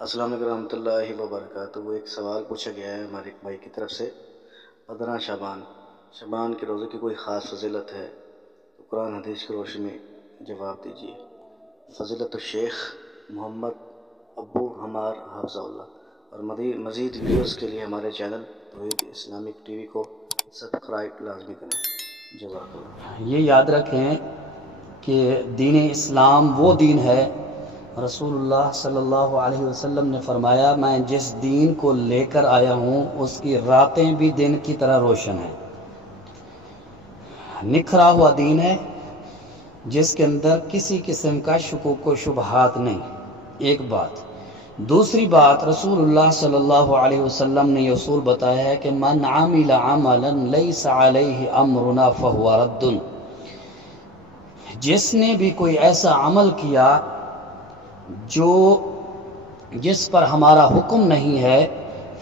السلام علیکم ورحمۃ اللہ وبرکاتہ۔ وہ ایک سوال پوچھا گیا ہے ہمارے ایک بھائی کی طرف سے، 15 شعبان کے روزے کی کوئی خاص فضیلت ہے تو قرآن حدیث کی روشنی میں جواب دیجیے۔ فضیلت الشیخ محمد ابو حمار حفظہ اللہ۔ اور مزید ویڈیوز کے لیے ہمارے چینل توحید اسلامک ٹی وی کو سبسکرائب لازمی کریں۔ جزاک اللہ۔ یہ یاد رکھیں کہ دین اسلام وہ دین ہے، رسول اللہ صلی اللہ علیہ وسلم نے فرمایا میں جس دین کو لے کر آیا ہوں اس کی راتیں بھی دن کی طرح روشن ہیں۔ نکھرا ہوا دین ہے جس کے اندر کسی قسم کا شکوک و شبہات نہیں، ایک بات۔ دوسری بات، رسول اللہ صلی اللہ علیہ وسلم نے یہ اصول بتایا ہے کہ من عمل عملا لیس علیہ امرنا فہو رد۔ جس نے بھی کوئی ایسا عمل کیا جس پر ہمارا حکم نہیں ہے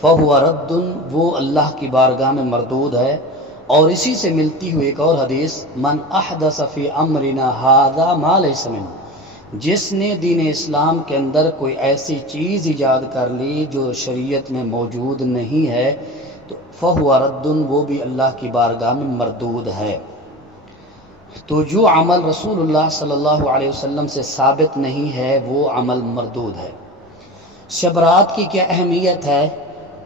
فہو رد، وہ اللہ کی بارگاہ میں مردود ہے۔ اور اسی سے ملتی ہوئی ایک اور حدیث، من احدث فی امرنا ھذا ما لیس منہ، جس نے دین اسلام کے اندر کوئی ایسی چیز ایجاد کر لی جو شریعت میں موجود نہیں ہے تو فہو رد، وہ بھی اللہ کی بارگاہ میں مردود ہے۔ تو جو عمل رسول اللہ صلی اللہ علیہ وسلم سے ثابت نہیں ہے وہ عمل مردود ہے۔ شب رات کی کیا اہمیت ہے؟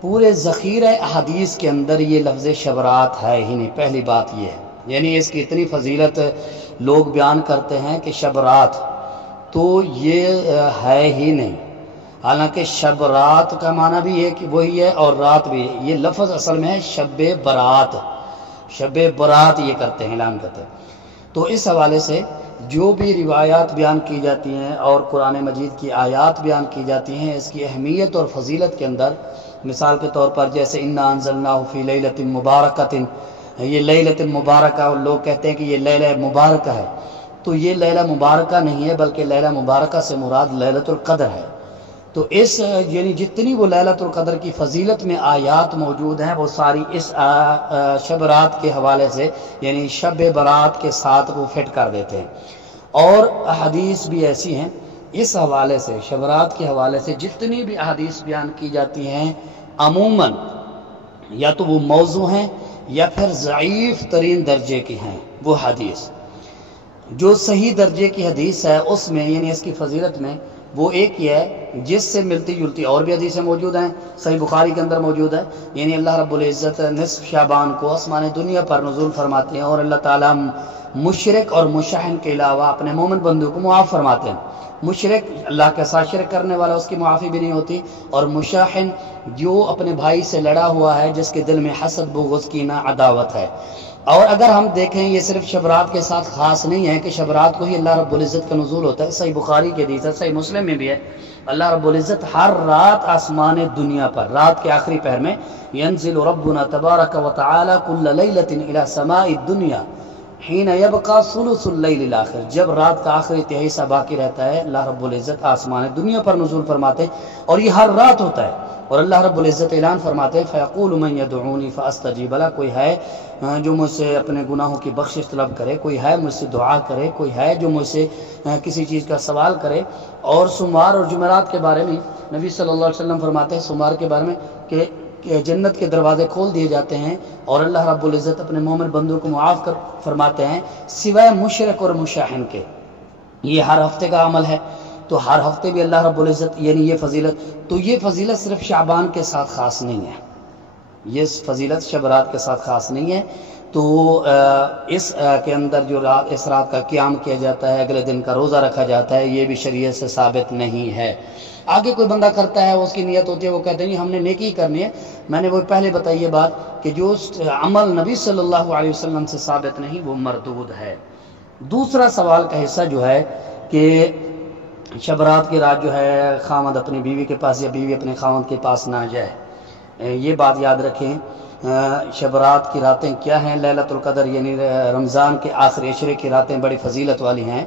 پورے ذخیرہ احادیث کے اندر یہ لفظ شب رات ہے ہی نہیں، پہلی بات یہ ہے، یعنی اس کی اتنی فضیلت لوگ بیان کرتے ہیں کہ شب رات، تو یہ ہے ہی نہیں۔ حالانکہ شب رات کا معنی بھی ہے کہ وہی ہے اور رات بھی ہے۔ یہ لفظ اصل میں ہے شب برات، شب برات یہ کرتے ہیں، اعلان کرتے ہیں۔ تو اس حوالے سے جو بھی روایات بیان کی جاتی ہیں اور قرآن مجید کی آیات بیان کی جاتی ہیں، اس کی اہمیت اور فضیلت کے اندر مثال کے طور پر جیسے انا انزلناہ فی لیلۃ مبارکۃ، یہ لیلۃ مبارکہ، اور لوگ کہتے ہیں کہ یہ لیلہ مبارکہ ہے، تو یہ لیلہ مبارکہ نہیں ہے بلکہ لیلہ مبارکہ سے مراد لیلۃ القدر ہے۔ تو اس یعنی جتنی وہ لیلۃ القدر کی فضیلت میں آیات موجود ہیں وہ ساری اس شب رات کے حوالے سے یعنی شب برات کے ساتھ وہ فٹ کر دیتے ہیں۔ اور احادیث بھی ایسی ہیں اس حوالے سے، شب رات کے حوالے سے جتنی بھی احادیث بیان کی جاتی ہیں عموماً یا تو وہ موضوع ہیں یا پھر ضعیف ترین درجے کی ہیں۔ وہ حدیث جو صحیح درجے کی حدیث ہے اس میں یعنی اس کی فضیلت میں وہ ایک ہی ہے جس سے ملتی جلتی اور بھی حدیثیں موجود ہیں، صحیح بخاری کے اندر موجود ہے، یعنی اللہ رب العزت نصف شعبان کو آسمان دنیا پر نزول فرماتے ہیں اور اللہ تعالیٰ مشرک اور مشاحن کے علاوہ اپنے مومن بندوں کو معاف فرماتے ہیں۔ مشرک اللہ کے ساتھ شرک کرنے والا اس کی معافی بھی نہیں ہوتی، اور مشاحن جو اپنے بھائی سے لڑا ہوا ہے جس کے دل میں حسد بغض کینہ عداوت ہے۔ اور اگر ہم دیکھیں یہ صرف شب رات کے ساتھ خاص نہیں ہے کہ شب رات کو ہی اللہ رب العزت کا نزول ہوتا ہے، صحیح بخاری کی حدیث ہے، صحیح مسلم میں بھی ہے، اللہ رب العزت ہر رات آسمان دنیا پر رات کے آخری پہر میں ینزل ربنا تبارک و تعالی کل لیلۃ الی سماء الدنیا حین یبقى ثلث اللیل الاخر، جب رات کا آخری تہائی حصہ باقی رہتا ہے اللہ رب العزت آسمان دنیا پر نزول فرماتے ہیں، اور یہ ہر رات ہوتا ہے۔ اور اللہ رب العزت اعلان فرماتے ہیں فیقول من یدعونی فاستجیب له، کوئی ہے جو مجھ سے اپنے گناہوں کی بخشش طلب کرے، کوئی ہے مجھ سے دعا کرے، کوئی ہے جو مجھ سے کسی چیز کا سوال کرے۔ اور سوموار اور جمعرات کے بارے میں نبی صلی اللہ علیہ وسلم فرماتے ہیں سوموار کے بارے میں کہ جنت کے دروازے کھول دیے جاتے ہیں اور اللہ رب العزت اپنے مومن بندوں کو معاف فرماتے ہیں سوائے مشرک اور مشاحن کے۔ یہ ہر ہفتے کا عمل ہے، تو ہر ہفتے بھی اللہ رب العزت یعنی یہ فضیلت، تو یہ فضیلت صرف شعبان کے ساتھ خاص نہیں ہے، یہ فضیلت شب رات کے ساتھ خاص نہیں ہے۔ تو اس کے اندر جو اس رات کا قیام کیا جاتا ہے، اگلے دن کا روزہ رکھا جاتا ہے، یہ بھی شریعت سے ثابت نہیں ہے۔ آگے کوئی بندہ کرتا ہے اس کی نیت ہوتی ہے، وہ کہتے ہیں ہم نے نیکی کرنی ہے، میں نے وہ پہلے بتائی یہ بات کہ جو عمل نبی صلی اللہ علیہ وسلم سے ثابت نہیں وہ مردود ہے۔ دوسرا سوال کا حصہ جو ہے کہ شب رات کی رات جو ہے خاوند اپنی بیوی کے پاس یا بیوی اپنے خاوند کے پاس نہ جائے، یہ بات یاد رکھیں۔ شب رات کی راتیں کیا ہیں؟ لیلۃ القدر یعنی رمضان کے آخری عشرے کی راتیں بڑی فضیلت والی ہیں،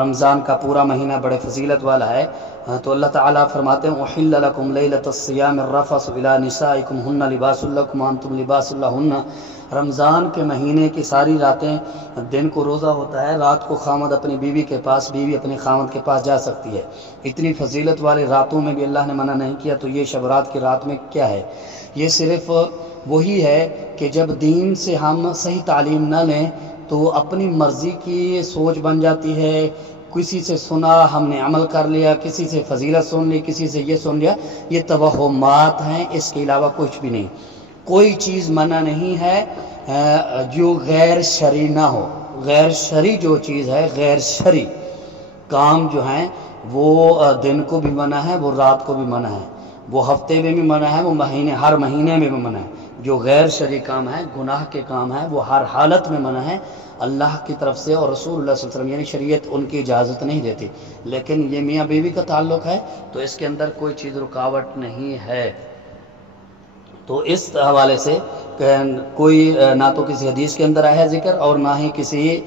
رمضان کا پورا مہینہ بڑے فضیلت والا ہے۔ تو اللہ تعالیٰ فرماتے ہیں احل لکم لیلۃ الصیام الرفث الی نسائکم ہن لباس لکم وانتم لباس لہن، رمضان کے مہینے کی ساری راتیں دن کو روزہ ہوتا ہے، رات کو خامد اپنی بیوی کے پاس، بیوی اپنے خامد کے پاس جا سکتی ہے۔ اتنی فضیلت والے راتوں میں بھی اللہ نے منع نہیں کیا، تو یہ شب رات کی رات میں کیا ہے؟ یہ صرف وہی ہے کہ جب دین سے ہم صحیح تعلیم نہ لیں تو اپنی مرضی کی سوچ بن جاتی ہے، کسی سے سنا ہم نے عمل کر لیا، کسی سے فضیلت سن لی، کسی سے یہ سن لیا، یہ توہمات ہیں، اس کے علاوہ کچھ بھی نہیں۔ کوئی چیز منع نہیں ہے جو غیر شرعی نہ ہو۔ غیر شرعی جو چیز ہے، غیر شرعی کام جو ہیں وہ دن کو بھی منع ہے، وہ رات کو بھی منع ہے، وہ ہفتے میں بھی منع ہے، وہ ہر مہینے میں بھی منع ہے۔ جو غیر شرعی کام ہے، گناہ کے کام ہے، وہ ہر حالت میں منع ہے اللہ کی طرف سے اور رسول اللہ صلی اللہ علیہ وسلم، یعنی شریعت ان کی اجازت نہیں دیتی۔ لیکن یہ میاں بیوی کا تعلق ہے تو اس کے اندر کوئی چیز رکاوٹ نہیں ہے۔ تو اس حوالے سے کوئی نہ تو کسی حدیث کے اندر آیا ہے ذکر، اور نہ ہی کسی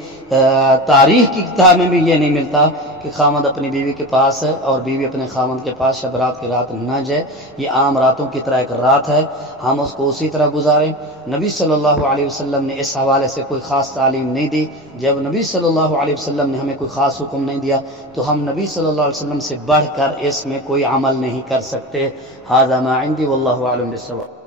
تاریخ کی کتاب میں بھی یہ نہیں ملتا کہ خامد اپنی بیوی کے پاس اور بیوی اپنے خامد کے پاس شب رات کی رات نہ جائے۔ یہ عام راتوں کی طرح ایک رات ہے، ہم اس کو اسی طرح گزاریں۔ نبی صلی اللہ علیہ وسلم نے اس حوالے سے کوئی خاص تعلیم نہیں دی۔ جب نبی صلی اللہ علیہ وسلم نے ہمیں کوئی خاص حکم نہیں دیا تو ہم نبی صلی اللہ علیہ وسلم سے بڑھ کر اس میں کوئی عمل نہیں کر سکتے۔ ھذا ما عندی واللہ اعلم بالصواب۔